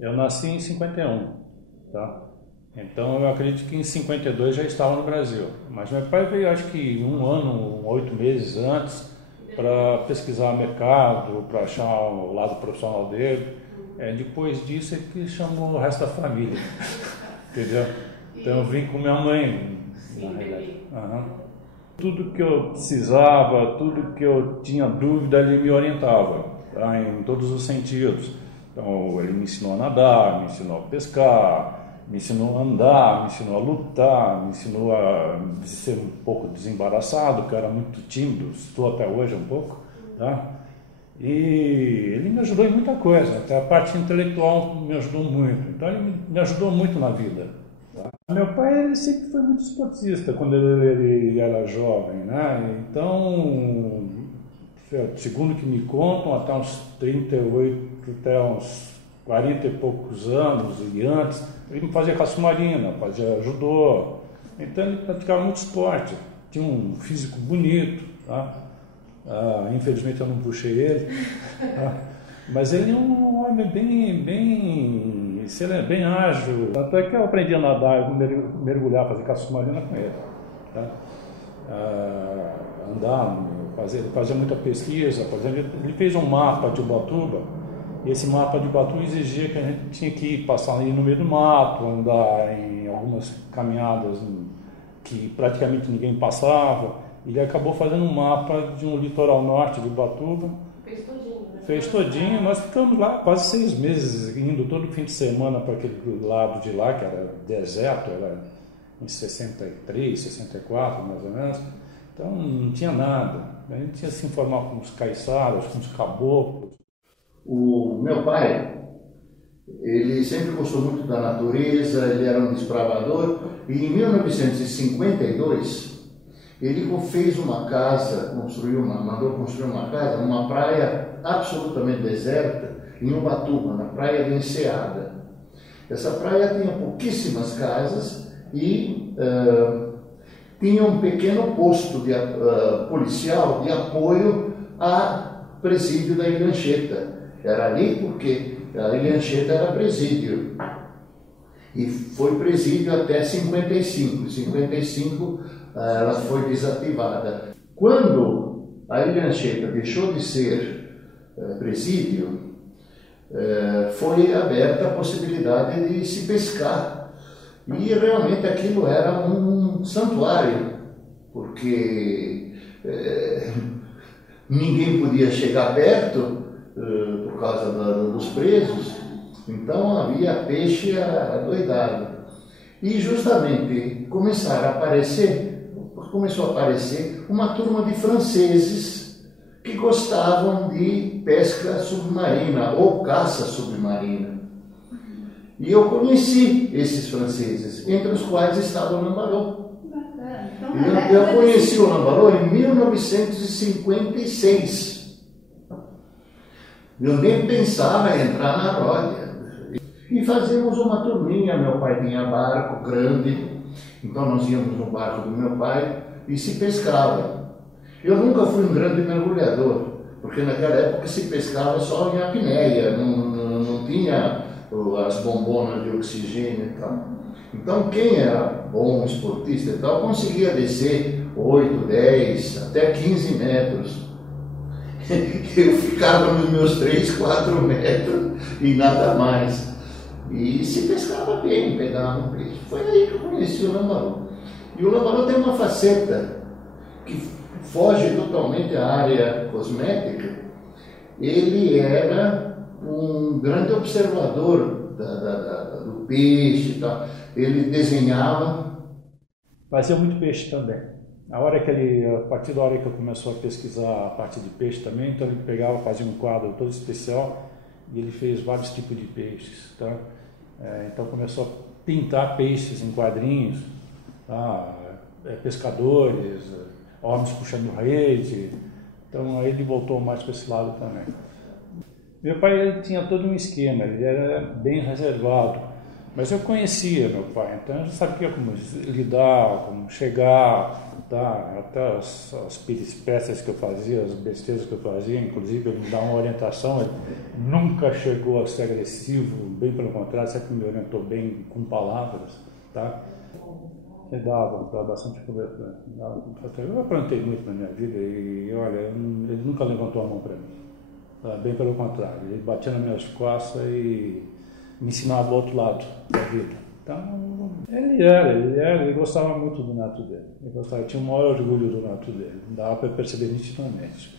Eu nasci em 51, tá? Então eu acredito que em 52 já estava no Brasil. Mas meu pai veio acho que um ano, 8 meses antes para pesquisar mercado, para achar o lado profissional dele. Depois disso é que chamou o resto da família, entendeu? Então eu vim com minha mãe, na realidade. Aham. Tudo que eu precisava, tudo que eu tinha dúvida, ele me orientava, tá? Em todos os sentidos. Então ele me ensinou a nadar, me ensinou a pescar, me ensinou a andar, me ensinou a lutar, me ensinou a ser um pouco desembaraçado, que eu era muito tímido, estou até hoje um pouco, tá? E ele me ajudou em muita coisa, até a parte intelectual me ajudou muito. Então ele me ajudou muito na vida. Tá? Meu pai ele sempre foi muito esportista quando ele era jovem, né? Então, segundo que me contam, até uns 38, até uns 40 e poucos anos e antes, ele fazia caça marina, fazia judô. Então ele praticava muito esporte, tinha um físico bonito, tá? Infelizmente eu não puxei ele, tá? Mas ele é um homem bem excelente, bem ágil. Tanto é que eu aprendi a nadar, mergulhar, fazer caça submarina com ele, tá? Andar, fazer muita pesquisa. Por exemplo, ele fez um mapa de Ubatuba, e esse mapa de Ubatuba exigia que a gente tinha que passar ali no meio do mato, andar em algumas caminhadas que praticamente ninguém passava. Ele acabou fazendo um mapa de um litoral norte de Ubatuba. Fez todinho, né? Fez todinho. Nós ficamos lá quase 6 meses, indo todo fim de semana para aquele lado de lá, que era deserto, era em 63, 64, mais ou menos. Então não tinha nada. A gente tinha que se informar com os caiçaras, com os caboclos. O meu pai, ele sempre gostou muito da natureza, ele era um desbravador, e em 1952 ele fez uma casa, mandou construir uma casa numa praia absolutamente deserta, em Ubatuba, na praia de Enseada. Essa praia tinha pouquíssimas casas e tinha um pequeno posto policial de apoio a presídio da Ilha Anchieta. Era ali porque a Ilha Anchieta era presídio. E foi presídio até 55. Em 55 ela foi desativada. Quando a Ilha Anchieta deixou de ser presídio, foi aberta a possibilidade de se pescar. E realmente aquilo era um santuário, porque ninguém podia chegar perto por causa dos presos, então havia peixe adoidado. E justamente começou a aparecer uma turma de franceses que gostavam de pesca submarina ou caça submarina. E eu conheci esses franceses, entre os quais estava o Lambarot. Eu conheci o Lambarot em 1956. Eu nem pensava em entrar na roda. E fazíamos uma turminha, meu pai tinha barco grande, então nós íamos no barco do meu pai e se pescava. Eu nunca fui um grande mergulhador, porque naquela época se pescava só em apneia, não tinha as bombonas de oxigênio e tal. Então quem era bom esportista e tal, conseguia descer 8, 10, até 15 metros. Eu ficava nos meus 3, 4 metros e nada mais. E se pescava bem, pegava um peixe. Foi aí que eu conheci o Lambarot. E o Lambarot tem uma faceta que foge totalmente à área cosmética. Ele era um grande observador do peixe e tal. Ele desenhava. Fazia muito peixe também. A partir da hora que eu começou a pesquisar a parte de peixe também, então ele pegava, fazia um quadro todo especial e ele fez vários tipos de peixes, tá? Então começou a pintar peixes em quadrinhos, tá? Pescadores, homens puxando rede. Então aí ele voltou mais para esse lado também. Meu pai ele tinha todo um esquema, ele era bem reservado. Mas eu conhecia meu pai, então eu já sabia como lidar, como chegar, tá? Até as peripécias que eu fazia, as besteiras que eu fazia, inclusive ele me dá uma orientação, ele nunca chegou a ser agressivo, bem pelo contrário, sempre me orientou bem com palavras, tá? Ele dava bastante cobertura. Eu aprontei muito na minha vida e, olha, ele nunca levantou a mão para mim. Tá? Bem pelo contrário, ele batia nas minhas costas e me ensinava o outro lado da vida. Então, ele gostava muito do neto dele. Ele tinha o maior orgulho do neto dele. Dava para perceber nitidamente.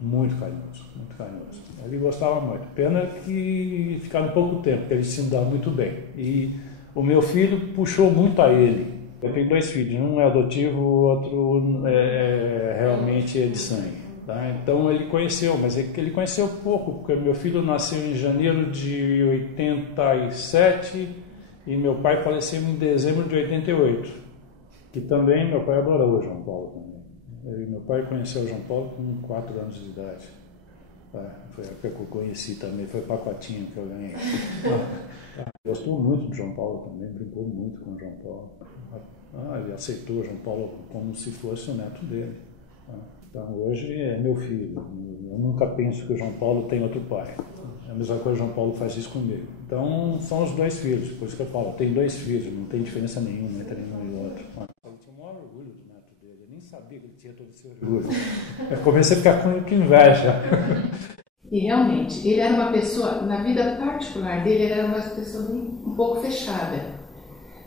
Muito carinhoso, muito carinhoso. Ele gostava muito. Pena que ficava pouco tempo, porque ele se dava muito bem. E o meu filho puxou muito a ele. Eu tenho 2 filhos, um é adotivo, o outro realmente é de sangue. Tá? Então ele conheceu, mas ele conheceu pouco, porque meu filho nasceu em janeiro de 87 e meu pai faleceu em dezembro de 88. E também meu pai adorou o João Paulo também. Meu pai conheceu o João Paulo com 4 anos de idade. Foi a época que eu conheci também, foi pacotinho que eu ganhei. Gostou muito do João Paulo também, brincou muito com o João Paulo. Ele aceitou o João Paulo como se fosse o neto dele. Então hoje é meu filho. Eu nunca penso que o João Paulo tem outro pai. É a mesma coisa, o João Paulo faz isso comigo. Então são os 2 filhos, por isso que eu falo, tem 2 filhos, não tem diferença nenhuma entre um e outro. Eu tinha o maior orgulho do neto dele, eu nem sabia que ele tinha todo esse orgulho. Eu comecei a ficar com inveja. E realmente, ele era uma pessoa, na vida particular dele, ele era uma pessoa um pouco fechada.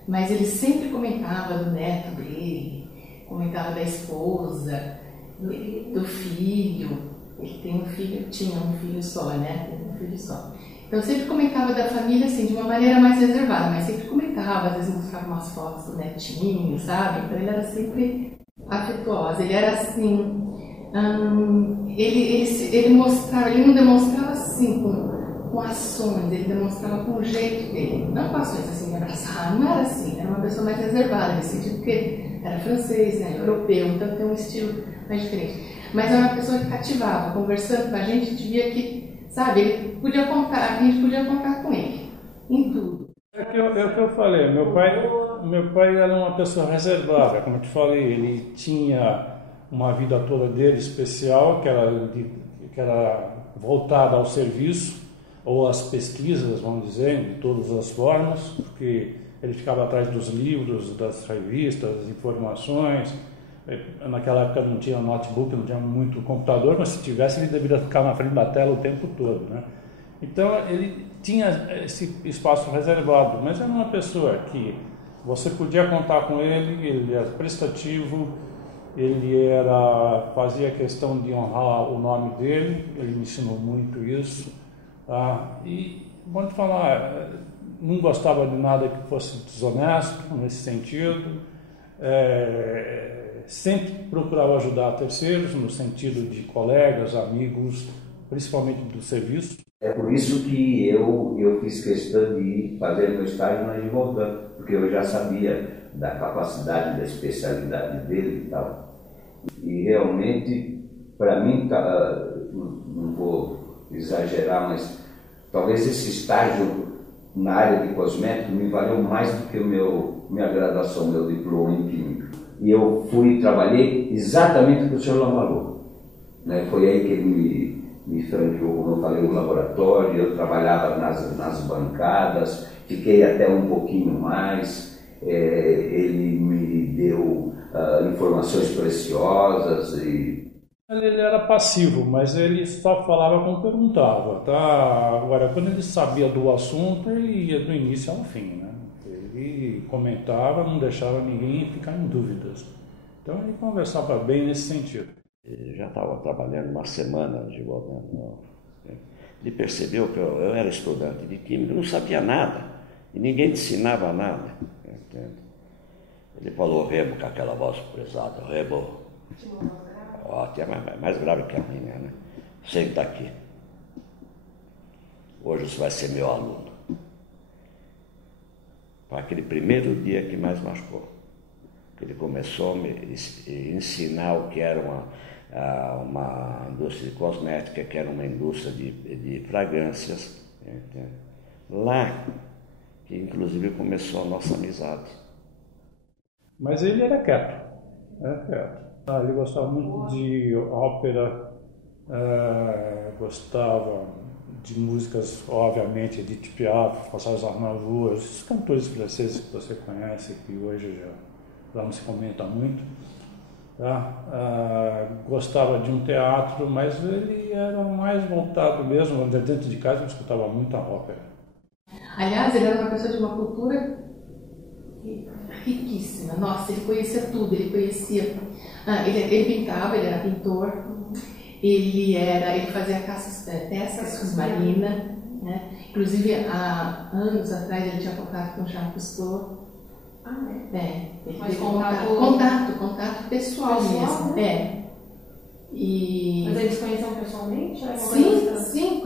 Mas ele sempre comentava do neto dele, comentava da esposa, do filho. Ele tem um filho, tinha um filho só, né? Tem um filho só. Então sempre comentava da família assim, de uma maneira mais reservada, mas sempre comentava, às vezes mostrava umas fotos do netinho, sabe? Então ele era sempre afetuoso, ele era assim. Ele não demonstrava assim com ações, ele demonstrava com o jeito dele, não com ações assim, me abraçar, não era assim, era uma pessoa mais reservada, nesse sentido, porque era francês, né, europeu, então tem um estilo mais diferente. Mas era uma pessoa que cativava, conversando com a gente via que, sabe, ele podia contar, a gente podia contar com ele, em tudo. É o que eu falei, meu pai era uma pessoa reservada, como eu te falei, ele tinha uma vida toda dele especial, que era voltada ao serviço, ou às pesquisas, vamos dizer, de todas as formas, porque ele ficava atrás dos livros, das revistas, das informações. Naquela época não tinha notebook, não tinha muito computador, mas se tivesse ele deveria ficar na frente da tela o tempo todo, né? Então ele tinha esse espaço reservado, mas era uma pessoa que você podia contar com ele era prestativo, fazia questão de honrar o nome dele, ele me ensinou muito isso. E, vou te falar, não gostava de nada que fosse desonesto nesse sentido, sempre procurava ajudar terceiros, no sentido de colegas, amigos, principalmente do serviço. É por isso que eu fiz questão de fazer meu estágio na Givaudan, porque eu já sabia da capacidade, da especialidade dele e tal. E realmente, para mim, não vou exagerar, mas talvez esse estágio na área de cosméticos me valeu mais do que minha graduação, meu diploma em química. E eu trabalhei exatamente o que o senhor falou. Né? Foi aí que ele me franqueou, como eu falei, o laboratório, eu trabalhava nas bancadas, fiquei até um pouquinho mais, ele me deu informações preciosas. Ele era passivo, mas ele só falava quando perguntava, tá? Agora, quando ele sabia do assunto, ele ia do início ao fim, né? Ele comentava, não deixava ninguém ficar em dúvidas. Então ele conversava bem nesse sentido. Ele já estava trabalhando uma semana de Givaudan. Ele percebeu que eu era estudante de química, não sabia nada, e ninguém ensinava nada. Entende? Ele falou Rebo com aquela voz pesada, Rebo, mais grave que a minha, né? Senta aqui. Hoje você vai ser meu aluno. Foi aquele primeiro dia que mais machucou. Ele começou a me ensinar o que era uma indústria de cosmética, que era uma indústria de fragrâncias. Entende? Lá que inclusive começou a nossa amizade. Mas ele era quieto. Ele gostava muito de ópera, gostava de músicas, obviamente, Edith Piaf, François Aznavour, esses cantores franceses que você conhece, que hoje já não se comenta muito. Gostava de um teatro, mas ele era mais voltado mesmo, dentro de casa ele escutava muita ópera. Aliás, ele era uma pessoa de uma cultura riquíssima. Nossa, ele conhecia tudo, ele conhecia... ele pintava, ele era pintor, ele fazia pesca submarina, né? Inclusive, há anos atrás ele tinha contato com Jean Cousteau. Ele teve contato pessoal mesmo. Né? Mas eles conheciam pessoalmente? Se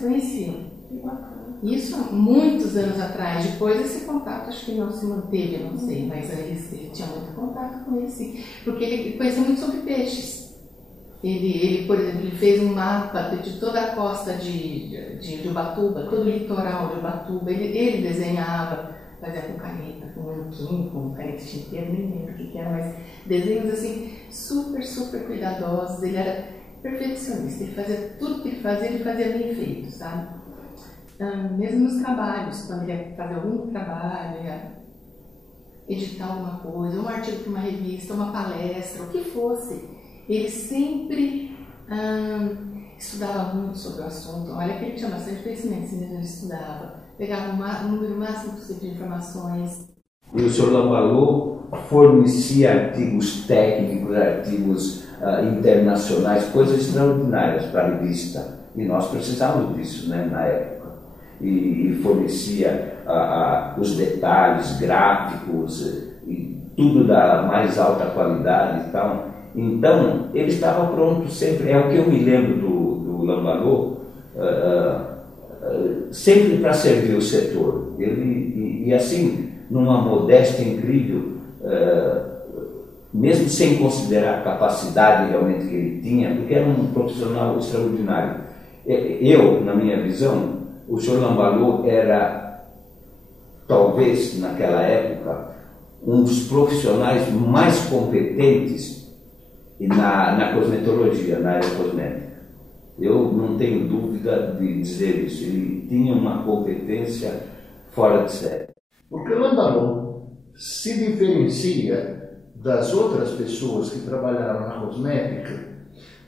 conheciam. Que bacana. Isso há muitos anos atrás. Depois esse contato acho que não se manteve, eu não sei, mas ele tinha muito contato com esse, porque ele conhecia muito sobre peixes. Ele, por exemplo, ele fez um mapa de toda a costa de Ubatuba, todo o litoral de Ubatuba. Ele desenhava, fazia com caneta, com nanquim, com caneta tinteiro, nem lembro o que era, mas desenhos assim super cuidadosos. Ele era perfeccionista, ele fazia tudo que ele fazia bem feito, sabe? Mesmo nos trabalhos, quando ele ia fazer algum trabalho, ia editar alguma coisa, um artigo para uma revista, uma palestra, o que fosse, ele sempre estudava muito sobre o assunto. Olha que ele tinha bastante conhecimento, assim, ele estudava, pegava o número máximo possível de informações. E o Sr. Lambalou fornecia artigos técnicos, artigos internacionais, coisas extraordinárias para a revista. E nós precisávamos disso, né, na época. E fornecia os detalhes gráficos e tudo da mais alta qualidade e tal. Então, ele estava pronto sempre, é o que eu me lembro do Lambalou, sempre para servir o setor. E assim, numa modéstia incrível, mesmo sem considerar a capacidade realmente que ele tinha, porque era um profissional extraordinário. Eu, na minha visão, o Sr. Lambalou era, talvez, naquela época, um dos profissionais mais competentes na cosmetologia, na área cosmética. Eu não tenho dúvida de dizer isso. Ele tinha uma competência fora de série. Porque o Lambalou se diferencia das outras pessoas que trabalharam na cosmética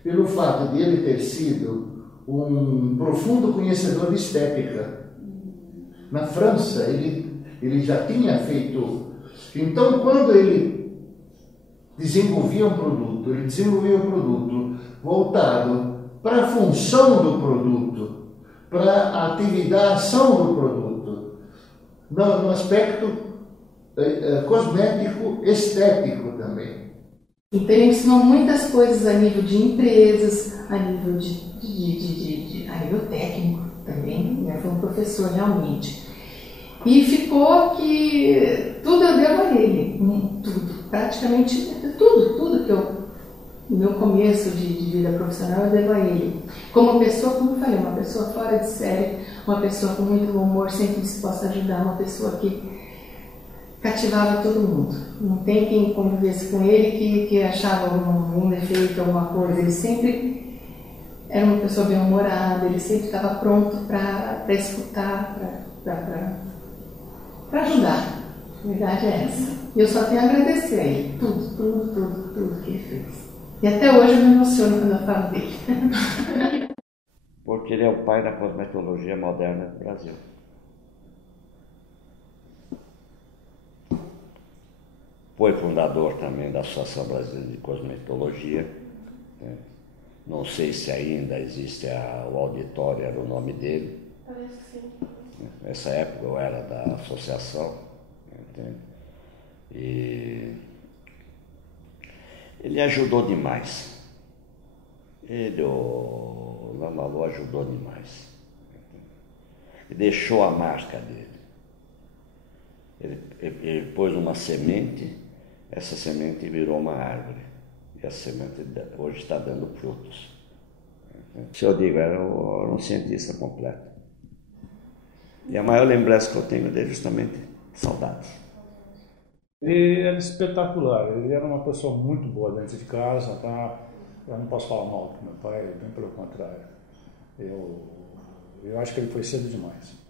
pelo fato de ele ter sido um profundo conhecedor de estética. Na França, ele já tinha feito... Então, quando ele desenvolvia um produto, ele desenvolvia um produto voltado para a função do produto, para a atividade, a ação do produto, no aspecto cosmético estético também. Então ele ensinou muitas coisas a nível de empresas, a nível a nível técnico também, né? Foi um professor realmente. E ficou que tudo eu devo a ele, tudo, praticamente tudo que eu, no meu começo de vida profissional, eu devo a ele. Como pessoa, como eu falei, uma pessoa fora de série, uma pessoa com muito bom humor, sempre disposta a ajudar, uma pessoa que cativava todo mundo. Não tem quem convivesse com ele que achava algum defeito, alguma coisa. Ele sempre era uma pessoa bem-humorada, ele sempre estava pronto para escutar, para ajudar. A verdade é essa. E eu só tenho a agradecer a ele, tudo que ele fez. E até hoje eu me emociono quando eu falo dele. Porque ele é o pai da cosmetologia moderna do Brasil. Foi fundador também da Associação Brasileira de Cosmetologia. Né? Não sei se ainda existe o auditório, era o nome dele. Parece que sim. Nessa época eu era da associação. Entende? E ele ajudou demais. O Lambalou ajudou demais. Ele deixou a marca dele. Ele pôs uma semente, essa semente virou uma árvore. E a semente hoje está dando frutos. Se eu digo, era um cientista completo. E a maior lembrança que eu tenho dele é justamente saudades. Ele era espetacular, ele era uma pessoa muito boa dentro de casa, tá? Eu não posso falar mal do meu pai, bem pelo contrário. Eu acho que ele foi cedo demais.